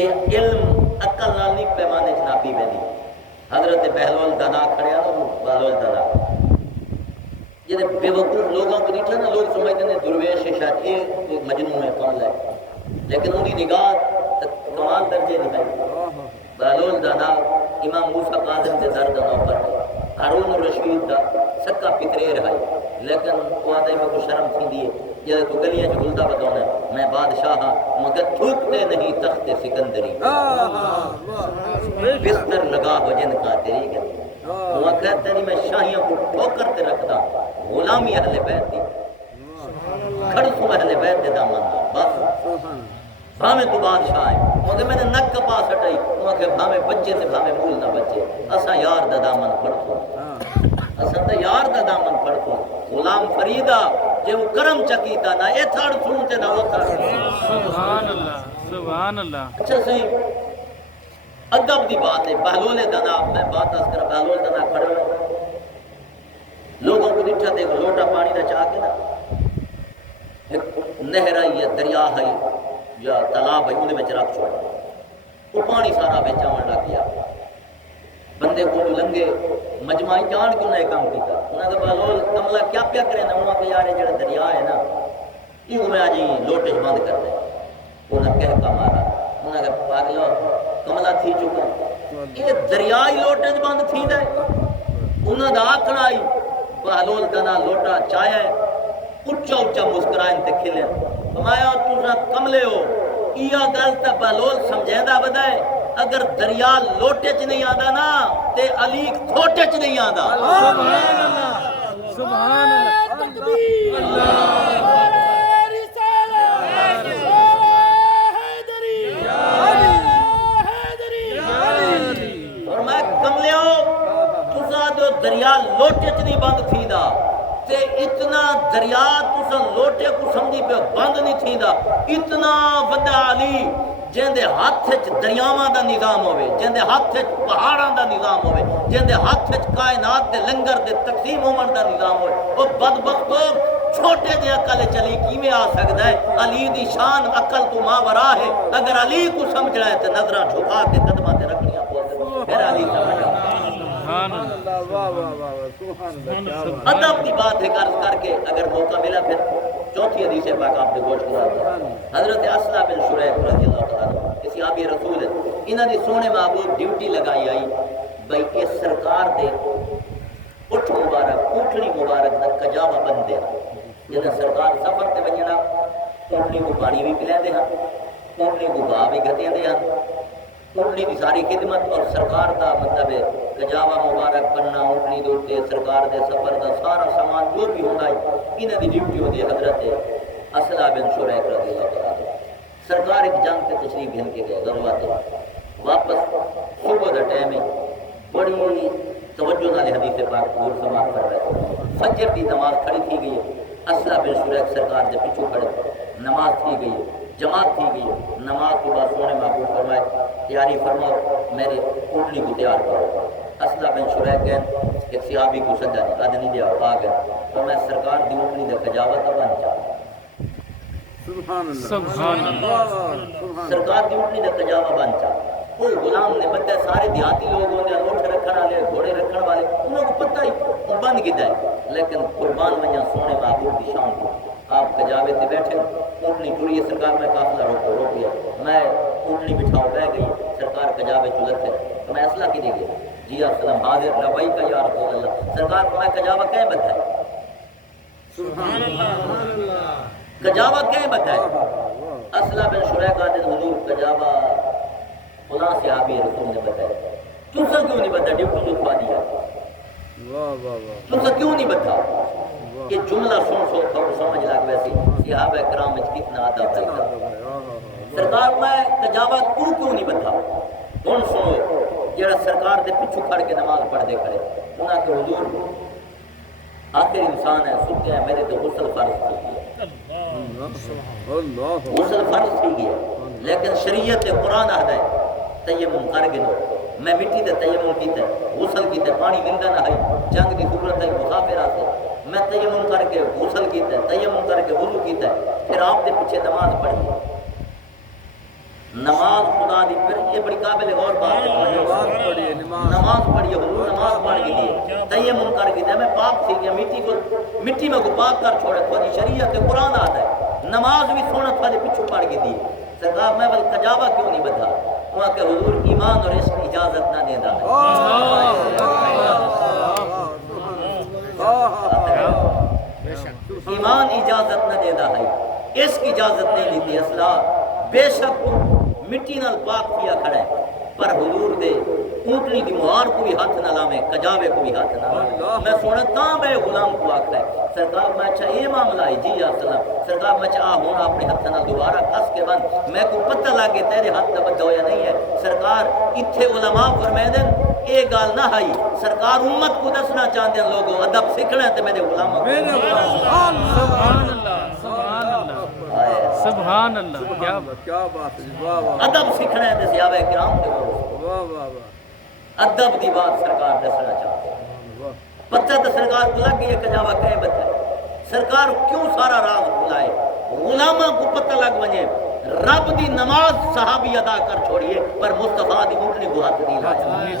کہ علم عقل نال نہیں پیمانے چ ناپی ویندی۔ حضرت بہلول دانا کھڑیا نا، بہلول دانا جہاں بے وقوف لوگوں کو دیکھا نا، لوگ سمجھتے ہیں درویش ہے، شاید یہ مجنون ہے، کون ہے، لیکن ان کی نگاہ کمال درجے نکائی۔ بہلول دانا امام موسیٰ کاظم کے در دا نوکر ہے، ہارون الرشید دا سکا پترے رہائی، لیکن وہ آدھے میں کو شرم تھی دیئے جیسے تو گلیاں جو گلدہ بتاؤں ہے میں بادشاہ ہاں مگر تھوکتے نہیں تخت سکندری، بستر لگا ہو جن کا تیری گلی، وہ کہتے نہیں میں شاہیوں کو ٹھوکر تے رکھتا، غلامی اہل بیت دی، کھڑسو اہل بیت دے دامن بس بھامے تو بادشاہ ہے، مگر میں نے نک کپا سٹائی، وہ کہ بھامے بچے تے بھامے مول نہ بچے، اسا یار دا دامن پڑھو، اسا تا یار دا دامن پڑھو، غلام فریدہ جے وہ کرم چکیتا نہ اے تھاڑ سنتے نہ وہ تھاڑ سبحان اللہ سبحان اللہ۔ اچھا صحیح ادب دی بات ہے۔ بہلول دانا میں بات اس کر بہلول دانا کھڑے ہوئے لوگوں کو دیکھا دیکھ لوٹا پانی دا چاہ کے نا ایک نہر ہے دریا ہے یا تالاب ہے انہیں میں رکھ چھوڑا، وہ پانی سارا بیچا ونڈا کیا، بندے کو لنگے مجمعی جان کیوں نہ کام کیتا، انہوں نے بہلول کملا کیا پیا کرے نا، انہوں نے یار یہ جڑا دریا ہے نا یہ میں آج لوٹے بند کر دیں، انہوں نے کہہ کا مارا، انہوں نے پاگلو کملا تھی چکا یہ دریائی لوٹے بند تھی دے، انہوں نے آکھنا آئی بہلول دنا لوٹا چاہے اچھا اچھا مسکرائیں تے کھلیں، فرمایا تُسا کملے ہو یہ گل تے بہلول سمجھیندہ بدائے اگر دریا لوٹے چ نہیں آندا نا تے علی کھوٹے چ نہیں آندا۔ سبحان اللہ سبحان اللہ تکبیر اللہ دریا لوٹے چ نہیں بند تھی دا تے اتنا دریا تسا لوٹے کو سمجھی پہ بند نہیں تھی دا، اتنا وڈا علی جن دے ہاتھ چ دریاواں دا نظام ہوئے، جن دے ہاتھ چ پہاڑاں دا نظام ہوئے، جن دے ہاتھ چ کائنات دے لنگر دے تقسیم ہومن دا نظام ہوئے، وہ بدبختو چھوٹے جے عقل چلی کیویں آ سکدا ہے؟ علی دی شان عقل تو ماورا ہے، اگر علی کو سمجھنا ہے تے نظراں جھکا کے قدماں تے رکھنیاں پوندے، پھر علی سمجھا۔ ادب کی بات ہے عرض کر کے اگر موقع ملا پھر چوتھی حدیث پاک آپ نے گوش کرا حضرت اسلم بن شریح رضی اللہ تعالیٰ عنہ صحابی رسول ہے، انہوں نے سونے محبوب ڈیوٹی لگائی آئی بھائی اس سرکار دے اٹھ مبارک اٹھنی مبارک دا کجاوا بن دینا، جب سرکار سفر تے ونجنا اٹھنی کو پانی بھی پلے دے ہاں، اٹھنی کو گاہ بھی گھتے دے ہاں، اٹھنی کی ساری خدمت اور سرکار دا مطلب ہے کجاوا مبارک بننا، اٹھنی دوڑتے سرکار دے سفر دا سارا سامان جو بھی ہونا ہے انہاں دی ڈیوٹی ہوندی حضرت اسلم بن شریح رضی اللہ تعالیٰ عنہ۔ سرکار ایک جنگ کے تشریف گھن کے گئے غزوات واپس صبح دا ٹائم ہے، بڑی توجہ نال حدیث پاک کو سماعت کر رہے، فجر دی نماز کھڑی تھی گئی ہے، اسلم بن شریح سرکار دے پیچھے کھڑے، نماز تھی گئی ہے، جماعت تھی گئی ہے، نماز کے بعد سونے محبوب فرمائے تیاری فرماؤ میرے اٹھنی کو تیار کرو۔ اسلم بن شریح کہن ایک صحابی کو سجا نہیں آدھ نہیں دیا آ گیا تو میں سرکار دی اٹھنی دے کجاوا تو بن چاہتا سبحان اللہ سرکار دی اٹھنی دے کجاوا بن چاہتا، کوئی غلام نے بندے سارے دیہاتی لوگ ہوندے اونٹ رکھن والے گھوڑے رکھن والے انہوں کو پتہ ہی وہ بند کیتا ہے، لیکن قربان ونجا سونے محبوب کی شان کو آپ کجاوے تے بیٹھے اونٹنی ٹری سرکار میں قافلہ روک گیا، میں اونٹنی بٹھاؤ بہ گئی سرکار کجاوے چلت ہے تو میں اسلحہ کی دے گیا جی اسلم حاضر لبئی کا یا رسول اللہ، سرکار کو میں کجاوہ کہیں بتائے سبحان اللہ کجاوہ کہیں بتائے، اسلم بن شریح کا دن حضور کجاوہ فلاں صحابی رسول نے بتائے، تُسا کیوں نہیں بتا ڈیوٹی لطفا دیا، تُسا کیوں نہیں بتا؟ یہ جملہ سن تھوڑا سمجھ لگ ویسی صحابہ کرام میں کتنا ادب ہے، سرکار میں کجاوہ تو کیوں نہیں بتا؟ کون سنو جڑا سرکار دے پیچھے کھڑ کے نماز پڑھ دے کھڑے انہاں کہ حضور آخر انسان ہے سکتے ہیں میرے تو غسل فرض تھی گیا، غسل فرض تھی گیا، لیکن شریعت قرآن آدھا ہے تیمم کر گنو، میں مٹی دے تیمم کیتا ہے، غسل کیتا ہے، پانی ملتا نہ ہے، جنگ دی صورت ہے مسافر آتے میں تیمم کر کے غسل کیتا ہے، تیمم کر کے وضو کیتا ہے، پھر آپ دے پیچھے نماز پڑھی نماز خدا دی پھر یہ بڑی قابل غور بات ہے نماز پڑھی حضور نماز پڑھ کے دیے تیمم کر کے دیا میں پاک تھی کہ مٹی میں کو پاک کر چھوڑے تھوڑی شریعت قرآن آتا ہے نماز بھی سونا تھوڑے پچھو پڑھ کے دیے سرکار میں بل کجاوہ کیوں نہیں بدھا وہاں کہ حضور ایمان اور اس کی اجازت نہ دینا ایمان اجازت نہ دینا ہے اس کی اجازت نہیں دیتی اصلا بے شک مٹی نال پاک کیا کھڑا ہے پر حضور دے اونٹنی دی مہار کو بھی ہاتھ نہ لامے کجاوے کو بھی ہاتھ نہ لامے میں سونا تاں بے غلام کو آکھا ہے سرکار میں اچھا یہ معاملہ ہے جی السلام سرکار میں اچھا ہونا اپنے ہاتھ نہ دوبارہ کس کے بند میں کو پتہ لگے تیرے ہاتھ نہ بدھا ہویا نہیں ہے سرکار اتھے علماء فرمائے دیں اے گال نہ آئی سرکار امت کو دسنا چاہتے ہیں لوگوں ادب سکھنا ہے تو میرے غلاموں سبحان اللہ سبحان اللہ سبحان اللہ کیا بات ہے ادب سکھنا ہے تو صحابہ کرام کے کرو ادب دی بات سرکار دسنا چاہتے ہیں پتہ تو سرکار کو لگ گئی کجاوہ کہے بتا سرکار کیوں سارا راز بلائے غلامہ کو پتہ لگ بنے رب دی نماز صحابی ادا کر چھوڑیے پر مصطفیٰ دی اٹھنے کو ہاتھ نہیں لایا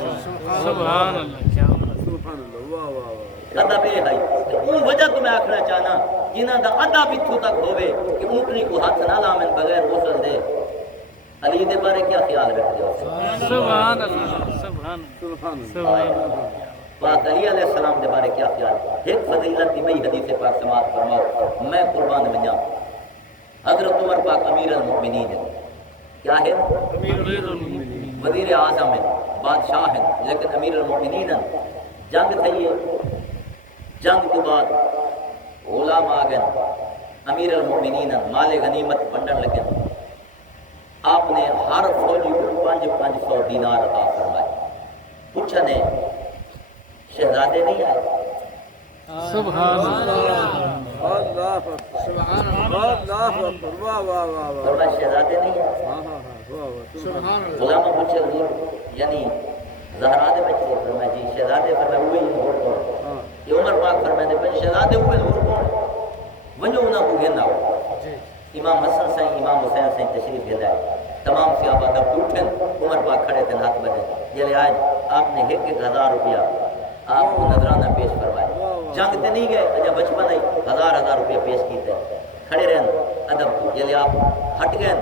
سبحان اللہ کیا سبحان اللہ واہ واہ واہ ادب یہ ہے اون وجہ تو میں آکھنا چاہنا جنہاں دا ادب اتھو تک ہوئے کہ اونٹنی کو ہاتھ نہ لامن بغیر غسل دے علی دے بارے کیا خیال رکھتے ہو سبحان اللہ سبحان اللہ پاک علی علیہ السلام دے بارے کیا خیال ایک فضیلت دی بئی حدیث پاک سماعت فرماؤ میں قربان بنیا حضرت عمر پاک امیر المؤمنین ہے کیا ہے وزیر اعظم ہے بادشاہ ہیں لیکن امیر المؤمنین ہیں جنگ تھی جنگ کے بعد غلام آ گئے امیر المؤمنین مال غنیمت بنڈن لگے آپ نے ہر فوجی کو 500 دینار عطا فرمائے پوچھنے شہزادے نہیں آئے سبحان اللہ اللہ سبحان اللہ واہ واہ واہ فرمایا شہزادے نہیں آئے سبحان اللہ غلامہ پوچھے حضور یعنی زہرادے میں چلے فرمایا جی شہزادے فرمایا ہوئے ہی نور کون یہ عمر پاک فرمایا دے شہزادے ہوئے نور کون ونجو انہاں کو گھننا ہو امام حسن سائیں امام حسین سائیں تشریف گھننا ہے تمام صحابہ دب اٹھن عمر پاک کھڑے تھے ہاتھ بدے جلے آج آپ نے 1,000 روپیہ آپ کو نظرانہ پیش فرمائے جنگ تے نہیں گئے اجا بچپن ہے 1000 روپیہ پیش کیتے کھڑے رہن ادب کو جلے آپ ہٹ گئے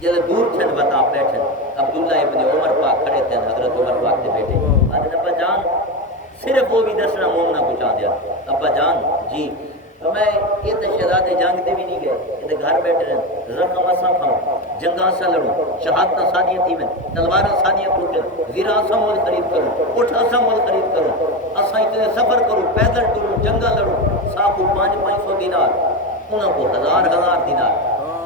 جلے دور تھن بتا بیٹھن عبداللہ ابن عمر پاک کھڑے تھے حضرت عمر پاک کے بیٹے آج ابا جان صرف وہ بھی دسنا مومنہ کو چاہ دیا ابا جان جی تو میں یہ تو شہزادے جنگ تے بھی نہیں گئے یہ تو گھر بیٹھے رہے زخم اساں کھاؤں جنگاں سے لڑوں شہادتاں سادیاں تھی میں تلواراں سادیاں ٹوٹیں زیرہ اساں مول خرید کروں اٹھ اساں مول خرید کروں اساں اتنے سفر کروں پیدل ٹروں جنگاں لڑوں ساکو 500 دینار انہاں کو 1000 دینار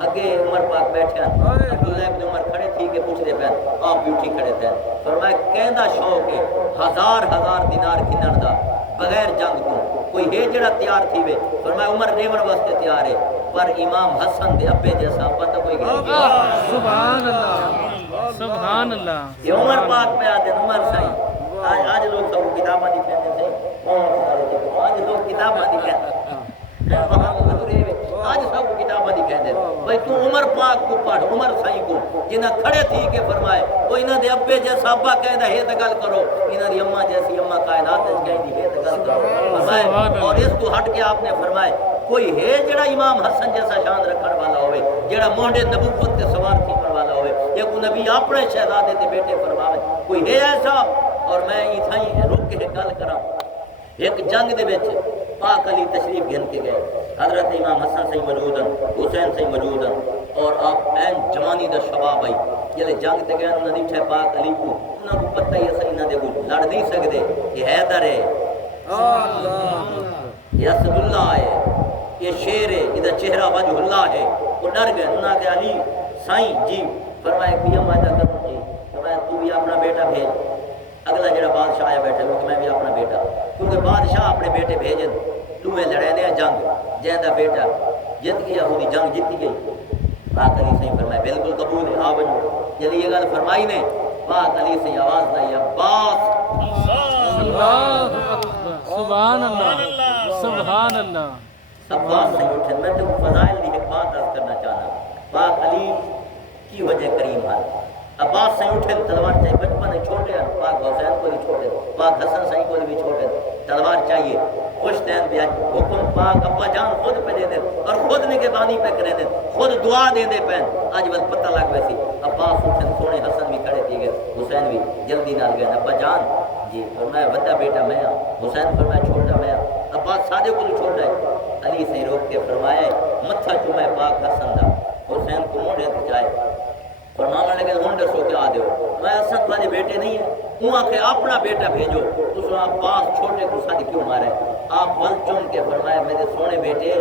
اگے عمر پاک بیٹھے ہیں عبداللہ ابن عمر کھڑے تھی کہ پوچھ دے پہن آپ بیوٹھی کھڑے تھے فرمایا کہندہ شوق ہے 1000 دینار کھنن دا بغیر جنگ کو کوئی ہے جڑا تیار تھی وے فرمایا عمر نیون واسطے تیار ہے پر امام حسن دے ابے جیسا پتہ کوئی نہیں سبحان اللہ سبحان اللہ یہ عمر پاک پہ آتے عمر سائیں آج لوگ سب کتاباں دکھاتے تھے آج لوگ کتاباں دکھاتے آج سب کتاباں دکھاتے بھائی تو عمر پاک کو پڑھ عمر سائیں کو جنہاں کھڑے تھی کہ فرمائے وہ انہاں دے ابے جیسا ابا کہہ ہے تو گل کرو انہاں دی اماں جیسی اماں کائنات کہیں دی ہے تو گل کرو فرمائے اور اس کو ہٹ کے آپ نے فرمائے کوئی ہے جڑا امام حسن جیسا شان رکھن والا ہوئے جڑا مونڈے نبوت تے سوار تھیپن والا ہوئے یا کوئی نبی اپنے شہزادے تے بیٹے فرماوے کوئی ہے ایسا اور میں اتھائی رک کے گل کراں ایک جنگ دے وچ پاک علی تشریف گھن کے گئے حضرت امام حسن سے موجود ہیں حسین سے موجود ہیں اور آپ این جوانی دا شباب آئی یہ جنگ تے گئے انہوں نے دیکھا پاک علی کو انہوں کو پتہ یہ صحیح نہ دے کو لڑ نہیں سکتے یہ حیدر ہے یہ اسد اللہ ہے یہ شیر ہے ادھر چہرہ وجہ اللہ ہے وہ ڈر گئے انہوں نے علی سائیں جی فرمائے کہ مائدہ کروں جی فرمائے تو بھی اپنا بیٹا بھیج اگلا جڑا بادشاہ ہے بیٹھے وہ میں بھی اپنا بیٹا کیونکہ بادشاہ اپنے بیٹے بھیجن تو میں لڑے لیا جنگ جہاں بیٹا جت گیا وہ جنگ جیتی گئی پاک علی سے فرمایا بالکل قبول ہے آ بنو جب یہ گل فرمائی نے پاک علی سے آواز لائی عباس سبحان اللہ سبحان اللہ عباس سے اٹھے میں تو فضائل دی ایک بات عرض کرنا چاہنا پاک علی کی وجہ کریم ہے عباس سے اٹھے تلوار چاہیے بچپن میں چھوٹے ہیں پاک حسین کو بھی چھوٹے پاک حسن سائیں کو بھی چھوٹے تلوار چاہیے خوش دین بھی حکم پاک ابا جان خود پہ دے دیں اور خود نگہبانی پہ کرے دیں خود دعا دے دے پین آج بس پتہ لگ ویسی عباس اٹھے سونے حسن بھی کھڑے تھے گئے حسین بھی جلدی نال گئے ابا جان جی فرمایا وڈا بیٹا میں ہاں حسین فرمایا چھوٹا میں ہاں عباس سادے کو چھوٹا ہے علی سے روک کے فرمایا متھا چومے پاک حسن دا حسین کو موڑے تے جائے فرمانے لگے ہن دسو کیا دیو میں اسد تمہارے بیٹے نہیں ہے وہ آخر اپنا بیٹا بھیجو اس عباس چھوٹے کو ساتھ کیوں مارے آپ ول چون کے فرمایا میرے سونے بیٹے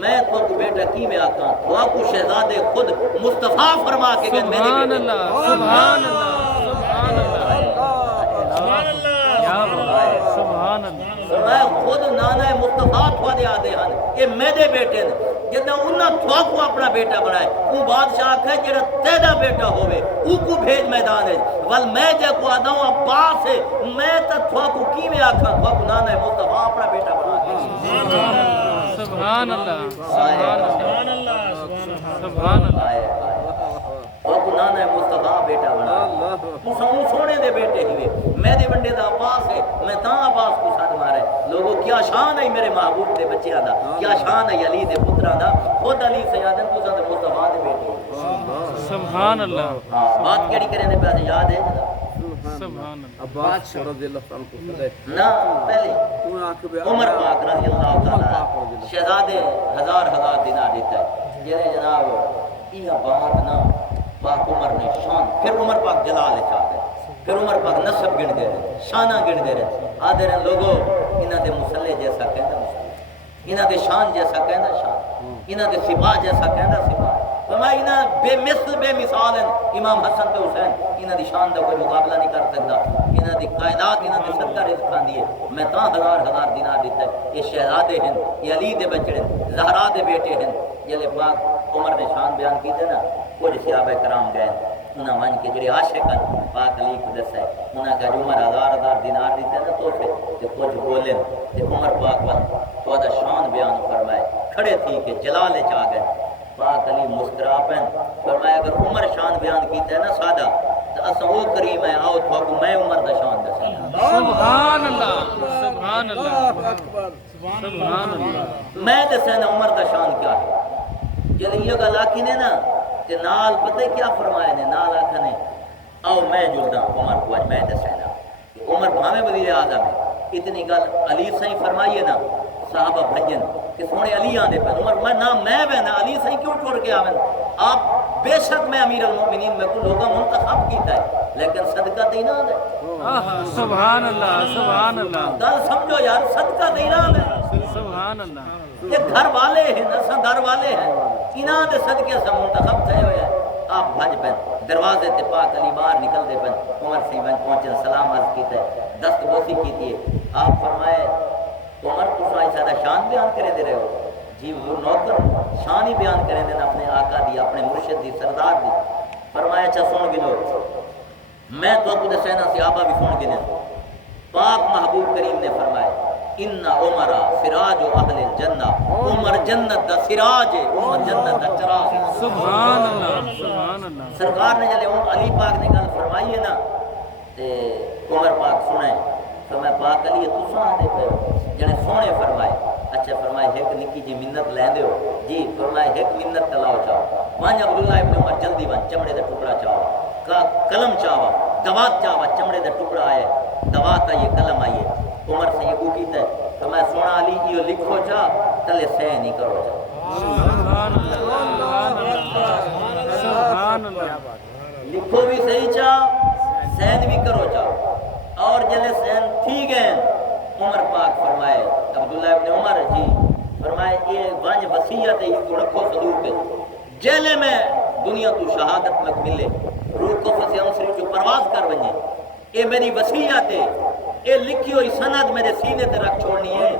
میں تو کو بیٹا کی میں آکاں تو آپ کو شہزادے خود مصطفیٰ فرما کے کہ میرے سبحان بیٹے اللہ سبحان اللہ سبحان اللہ سبحان اللہ میں خود نانا مصطفیٰ تھوڑے آدھے ہیں یہ میرے بیٹے ہیں جدہ انہاں تھوا کو اپنا بیٹا بنائے وہ بادشاہ کہے جڑا تیرا بیٹا ہوئے او کو بھیج میدان ہے ول میں جے کو آدھا ہوں عباس ہے میں تا تھوا کو کی میں آکھاں تھوا کو نانا مصطفیٰ اپنا بیٹا بنا کے سبحان اللہ سبحان اللہ سبحان اللہ تھوا کو نانا مصطفیٰ بیٹا بنا تو سونے دے بیٹے ہوئے میرے بندے دا عباس ہے میں تاں عباس کو ساتھ مارے لوگوں کیا شان ہے میرے محبوب دے بچے آدھا کیا شان ہے علی دے پتر آدھا خود علی سیادن تو ساتھ مصطفیٰ دے بیٹے سبحان اللہ بات کیڑی کرنے پہ یاد ہے سبحان اللہ عباس رضی اللہ عنہ کو صدے نا پہلے عمر پاک رضی اللہ تعالیٰ شہزادے ہزار دینار دیتا ہے جنہیں جناب یہ بات نا پاک عمر نے شان پھر عمر پاک جلال چاہ گئے پھر عمر پاک نصب گن دے رہے شانہ گن دے رہے آدھے رہے لوگوں انہاں دے مسلح جیسا کہنا مسلح انہاں دے شان جیسا کہنا شان انہاں دے سپاہ جیسا کہنا سپاہ فرمایا انہاں بے مثل بے مثال ہیں امام حسن تے حسین انہاں دی شان دا کوئی مقابلہ نہیں کر سکتا انہاں دی کائنات انہاں دے صدقہ رزق کھاندی ہے میں تاں ہزار دینار دیتا ہے یہ شہزادے ہیں یہ علی دے بچڑے زہرا دے بیٹے ہیں جلے پاک عمر نے شان بیان کیتے نا کچھ صحابہ کرام گئے انہاں ون کے جڑے عاشق ہیں پاک علی کو دسے انہاں کا عمر ہزار دینار دیتے نا تو تے کچھ بولے تے عمر پاک ون تو دا شان بیان فرمائے کھڑے تھی کہ جلال چاہ گئے پاک علی مسکرا پہن فرمایا اگر عمر شان بیان کیتا ہے نا سادہ تو اسا وہ کریم ہے آؤ تو میں عمر دا شان دسا سبحان اللہ سبحان اللہ سبحان اللہ میں دسے نا عمر دا شان کیا ہے جب یہ گل آکی نے نا کہ نال پتہ کیا فرمایا نے نال آکھا نے آؤ میں جلدا عمر کو میں دسے نا عمر بھامے وزیر اعظم ہے اتنی گل علی سائیں فرمائیے نا صحابہ بھجن کہ سونے علی آنے پہ عمر میں نہ میں بہنا علی سے کیوں چھوڑ کے آویں آپ بے شک میں امیر المؤمنین میں کو لوگا منتخب کیتا ہے لیکن صدقہ دینا دے سبحان اللہ سبحان اللہ گل سمجھو یار صدقہ دینا دے سبحان اللہ یہ گھر والے ہیں نسا گھر والے ہیں انہاں دے صدقے سے منتخب تھے ہوئے ہیں آپ بھج پہ دروازے تے پاک علی باہر نکل دے پہ عمر سے بن پہنچے سلام عرض کیتا ہے دست بوسی کیتی ہے آپ فرمائے عمر تو سائی سادہ شان بیان کرے دے رہے ہو جی وہ نوکر شان ہی بیان کرے دے اپنے آقا دی اپنے مرشد دی سردار دی فرمایا اچھا سن گنو میں تو خود سینا صحابہ بھی سن گنے پاک محبوب کریم نے فرمایا ان عمر سراج اہل الجنہ عمر جنت دا سراج ہے عمر جنت دا چراغ ہے سبحان اللہ سبحان اللہ سرکار نے جلے علی پاک نے گل فرمائی ہے نا تے عمر پاک سنے تو میں پاک علی تو سنا دے پہ جنے سونے فرمائے اچھا فرمائے ایک نکی جی منت لین دے ہو جی فرمائے ایک منت تلاؤ چاہو وہاں عبداللہ ابن عمر جلدی بن چمڑے دے ٹکڑا چاہو قلم چاہو دوات چاہو چمڑے دے ٹکڑا آئے دوات آئیے قلم آئیے عمر سے یہ کو کیتا ہے تو میں سونا علی یہ لکھو چاہ تلے سہ نہیں کرو چاہ سبحان اللہ سبحان اللہ لکھو بھی صحیح چاہ سین بھی کرو چاہ اور جلے سین تھی گئے عمر پاک فرمائے عبداللہ ابن عمر جی فرمائے یہ وانج وسیعت ہے یہ کو رکھو صدور پہ جیلے میں دنیا تو شہادت میں ملے روح کو فسی انسری جو پرواز کر بنجے یہ میری وسیعت ہے یہ لکھی ہوئی سند میرے سینے تے رکھ چھوڑنی ہے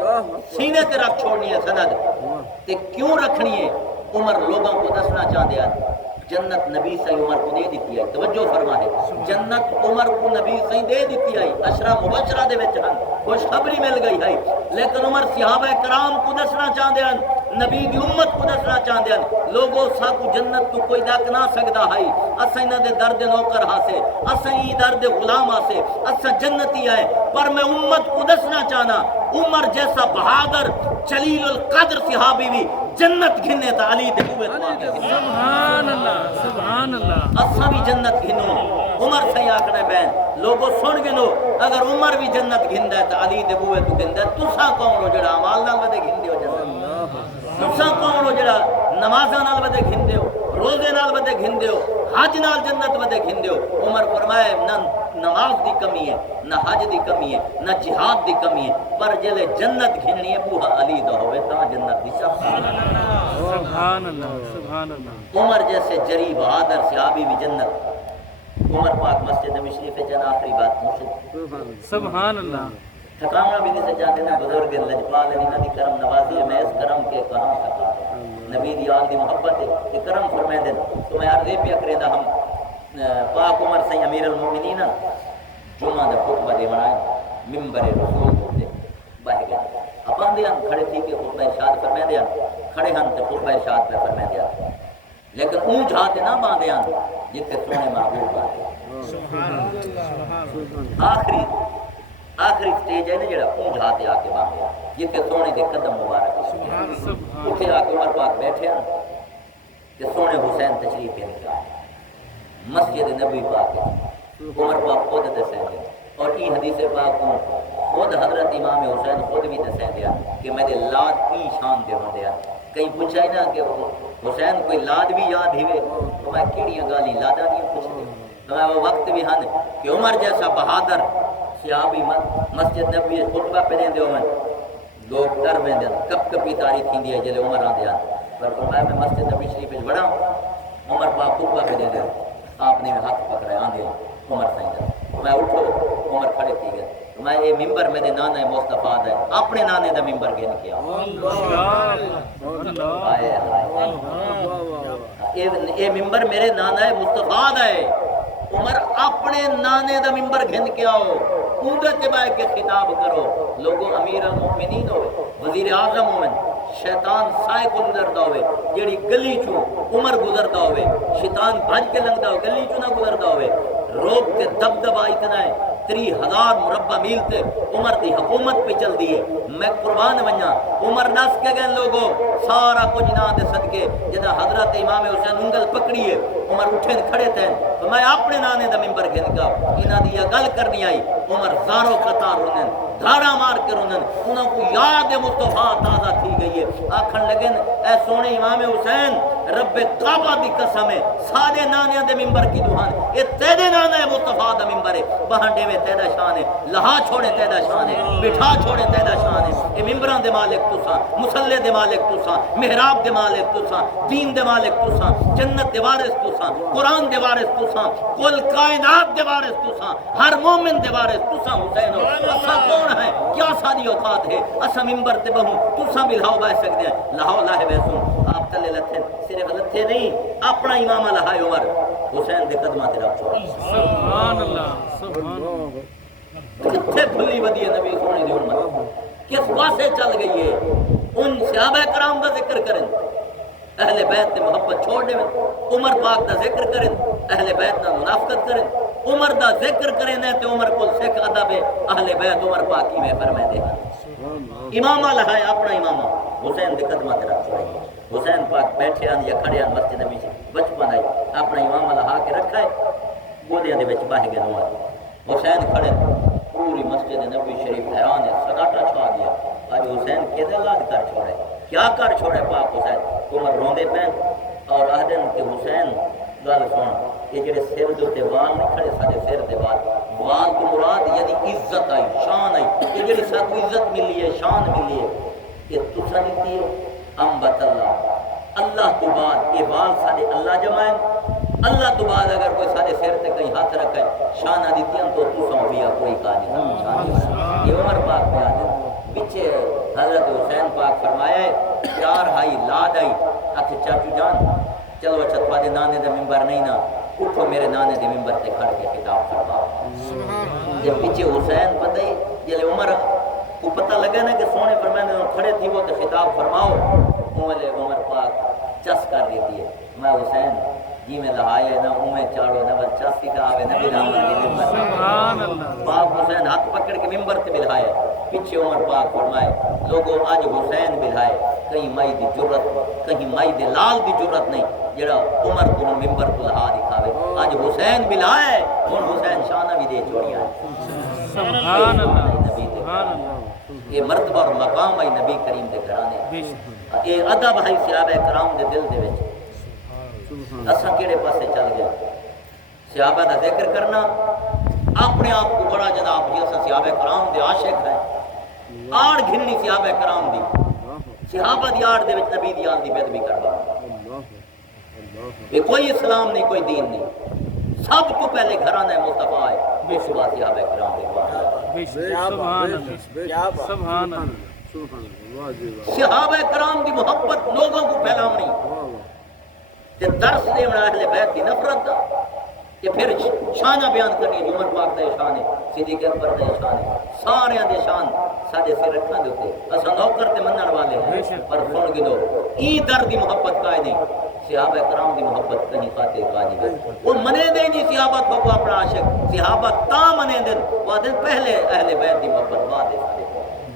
سینے تے رکھ چھوڑنی ہے سند تے کیوں رکھنی ہے عمر لوگوں کو دسنا چاہتے ہیں جنت نبی سے عمر کو دے دیتی ہے توجہ فرما ہے جنت عمر کو نبی سے دے دیتی ہے عشرہ مبشرہ دے وچ ہن خوشخبری مل گئی ہے لیکن عمر صحابہ کرام کو دسنا چاہتے ہیں نبی دی امت کو دسنا چاہتے ہیں لوگوں ساکو جنت تو کوئی ڈک نہ سکدا ہے اساں انہاں دے درد نوکر ہاسے اساں ای درد غلام ہاسے اساں جنتی آئے پر میں امت کو دسنا چاہنا عمر جیسا بہادر جلیل القدر صحابی بھی جنت گھنے تا علی دے ہوئے سبحان اللہ سبحان اللہ اساں بھی جنت گھنو عمر سے آکھنے بہن لوگوں سن گنو اگر عمر بھی جنت گھندا ہے تو علی دے ہوئے تو گھندا ہے تساں کون ہو جڑا اعمال نال ودے گھندے ہو جنت تساں کون ہو جڑا نمازاں نال ودے گھندے ہو روزے نال ودے گھندے ہو حج نال جنت ودے گھندے ہو عمر فرمائے نہ نماز دی کمی ہے نہ حج دی کمی ہے نہ جہاد دی کمی ہے پر جلے جنت گھننی ہے بوہا علی دا ہوئے تا جنت دی سبحان اللہ سبحان اللہ عمر جیسے جری بہادر صحابی بھی جنت عمر پاک مسجد نبی شریف جن آخری بات مرشد سبحان اللہ ٹھکانا بھی نہیں سے چاہتے نا بزرگ لجپال علی نبی کرم نوازی ہے میں اس کرم کے کہاں سکا نبی دی آل دی محبت ہے کہ کرم فرمائے دیں تو میں عرضے پہ اکرے دا ہم پاک عمر سے امیر المومنین جمعہ دا خطبہ دے بنائے ممبر رسول ہوتے بہ گئے اپن دیا کھڑے تھی کہ خطبہ ارشاد فرمائے دیا کھڑے ہم تے خطبہ ارشاد پہ فرمائے دیا لیکن اون جھاتے نہ باندھے ہم جتے سونے محبوب باندھے آخری سٹیج ہے نا جڑا اون جھاتے آ کے باندھے جتے سونے دے قدم مبارک اٹھے آ کے عمر پاک بیٹھے ہیں کہ سونے حسین تشریف پہ نکلا مسجد نبی پاک عمر پاک خود دسیں دے اور یہ حدیث پاک کو خود حضرت امام حسین خود بھی دسیں دیا کہ میرے لاد کی شان دے ہوں دیا کہیں پوچھا ہی نا کہ حسین کوئی لاد بھی یاد ہوئے تو میں کیڑی گالی لادا نہیں پوچھتے تو میں وہ وقت بھی ہن کہ عمر جیسا بہادر صحابی مسجد نبی خطبہ پہ دیں دے عمر لوگ ڈر میں دیں کب کبھی تاریخ ہندی ہے جلے عمر آن دیا پر فرمایا میں مسجد نبی شریف پہ بڑا عمر پاک خطبہ پہ دیں دے آپ نے ہاتھ پکڑے آن دیا عمر سائیں میں اٹھو عمر کھڑے تھی گئے میں یہ ممبر میرے نانا مصطفیٰ ہے اپنے نانے دا ممبر گن کیا یہ ممبر میرے نانا مصطفیٰ ہے عمر اپنے نانے دا ممبر گھن کے آؤ اونڈت کے بائے کے خطاب کرو لوگوں امیر المومنین ہوئے وزیر اعظم ہوئے شیطان سائے کو گزرتا ہوئے جیڑی گلی چو عمر گزرتا ہوئے شیطان بھج کے لنگتا ہوئے گلی چو نہ گزرتا ہوئے روب کے دبدبا اتنا ہے 30,000 مربع میل تے عمر دی حکومت پہ چل دیئے میں قربان بنیا عمر نس کے گئے لوگوں سارا کچھ نہ دے صدقے جدا حضرت امام حسین انگل پکڑیے عمر اٹھے کھڑے تھے تو میں اپنے نانے دا ممبر گھن کا انہاں دی گل کرنی آئی عمر زارو قطار رونن دھاڑا مار کے رونن انہاں کو یاد مصطفیٰ تازہ تھی گئی ہے آکھن لگن اے سونے امام حسین رب کعبہ دی قسم ہے سارے نانے دے ممبر کی دعان اے تیرے نانے مصطفیٰ دا ممبر ہے بہنڈے میں تیرا شان ہے لہا چھوڑے تیرا شان ہے بٹھا چھوڑے تیرا شان ہے اے ممبران دے مالک تساں مسلے دے مالک تساں محراب دے مالک تساں دین دے مالک تساں جنت دے وارث تساں قرآن دے وارث تساں کل کائنات دے وارث تساں ہر مومن دے وارث تساں حسین ہو اساں کون ہے کیا ساری اوقات ہے اساں ممبر تے بہوں تساں بھی لاؤ بہ سکتے ہیں لاؤ لاہ ویسوں آپ تلے لتھے صرف لتھے نہیں اپنا امامہ لہائے عمر حسین دے قدمہ تے رکھ چھوڑا سبحان اللہ سبحان اللہ کتھے بھلی ودی ہے نبی سونے دی امت کس واسے چل گئی ہے ان صحابہ کرام دا ذکر کریں اہل بیت نے محبت چھوڑنے میں عمر پاک دا ذکر کریں اہل بیت نہ منافقت کریں عمر دا ذکر کریں تے عمر کو سکھ ادب اہل بیت عمر پاک کی میں فرمائے دے امامہ لہائے اپنا امامہ حسین دے قدمہ تے رکھ چھوڑے حسین پاک بیٹھے آن یا کھڑے آن مسجد نبی سے بچپن آئی اپنا امامہ لہا کے رکھا ہے گودیاں دے وچ باہ گئے عمر حسین کھڑے پوری مسجد نبی شریف حیران ہے سناٹا چھا گیا آج حسین کیسے لاد کر چھوڑے کیا کر چھوڑے پاک حسین عمر روندے پین اور آدھن کہ حسین گل سن یہ جڑے سر دے وال نہیں کھڑے سارے سر دے وال کو مراد یعنی عزت آئی شان آئی یہ جڑی سب کو عزت ملی ہے شان ملی ہے یہ تسا نہیں تھی امبت اللہ تو بعد یہ وال سارے اللہ جمائیں اللہ تو بعد اگر کوئی سارے سر تے کہیں ہاتھ رکھے شانہ دیتی ہم تو تسا بھی کوئی کہانی یہ عمر پاک میں آدھے پیچھے حضرت حسین پاک فرمایا ہے پیار ہائی لاد آئی آکھے چاچو جان چلو اچھا تھوڑے نانے دے ممبر نہیں نا اٹھو میرے نانے دے ممبر تے کھڑ کے خطاب فرماؤ جب پیچھے حسین پتہ ہی یہ عمر کو پتہ لگا نا کہ سونے فرمانے کھڑے تھی وہ تے خطاب فرماؤ اولے عمر پاک چس کر دیتی ہے میں حسین جی میں لہائے نہ اوے چاڑو نہ بل چاسی کا آوے نہ بلاون دی ممبر سبحان اللہ پاک حسین ہاتھ پکڑ کے ممبر تے بلھائے پیچھے عمر پاک فرمائے لوگوں آج حسین بلھائے کہیں مائی دی جرت کہیں مائی دے لال دی جرت نہیں جڑا عمر کو ممبر کو لہا دکھاوے آج حسین بلھائے ہن حسین شانہ بھی دے چھوڑیا سبحان اللہ نبی دے سبحان اللہ یہ مرتبہ اور مقام ہے نبی کریم دے گھرانے بے شک یہ ادب ہے صحابہ کرام دے دل دے وچ اساں کیڑے پاسے چل گئے صحابہ دا ذکر کرنا اپنے آپ کو بڑا جناب جی اساں صحابہ کرام دے عاشق ہیں آڑ گھننی صحابہ کرام دی صحابہ دی آڑ دے وچ نبی دی آل دی بے ادبی کرنا یہ کوئی اسلام نہیں کوئی دین نہیں سب تو پہلے گھرانہ مصطفیٰ ہے بے شبہ صحابہ کرام دے بے شک سبحان اللہ سبحان اللہ صحابہ کرام دی محبت لوگوں کو پھیلاونی تے درس دینا اہل بیت دی نفرت دا کہ پھر شانہ بیان کرنی عمر پاک دے شان ہے صدیق اکبر دے شان ہے سارے دے شان ساڈے سر رکھاں دے اوتے اساں نوکر تے منن والے ہیں پر سن گدو ای در دی محبت کائے نہیں صحابہ کرام دی محبت کہیں خاطر کا نہیں وہ منے دے نہیں صحابہ کو اپنا عاشق صحابہ تا منے دے وہ دن پہلے اہل بیت دی محبت بعد ہے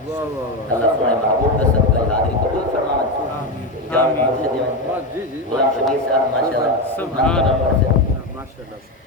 اللہ سونے محبوب کا صدقہ حاضری قبول فرمائے آمین غلام شبیر صاحب ماشاءاللہ سبحان اللہ ماشاءاللہ